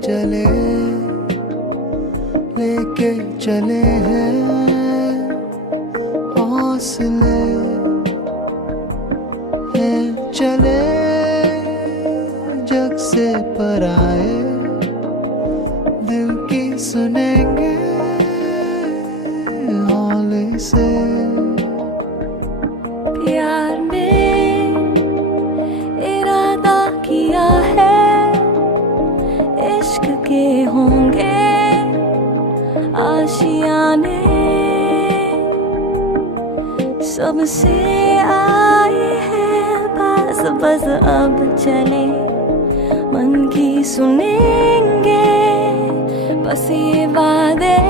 चले, लेके चले हैं हौसले हैं, चले जग से पराए, दिल की सुनेंगे हौले से। प्यार में इरादा किया है, इश्क के होंगे आशियाने, सबसे आई है बस बस अब चले, मन की सुनेंगे बस ये वादे।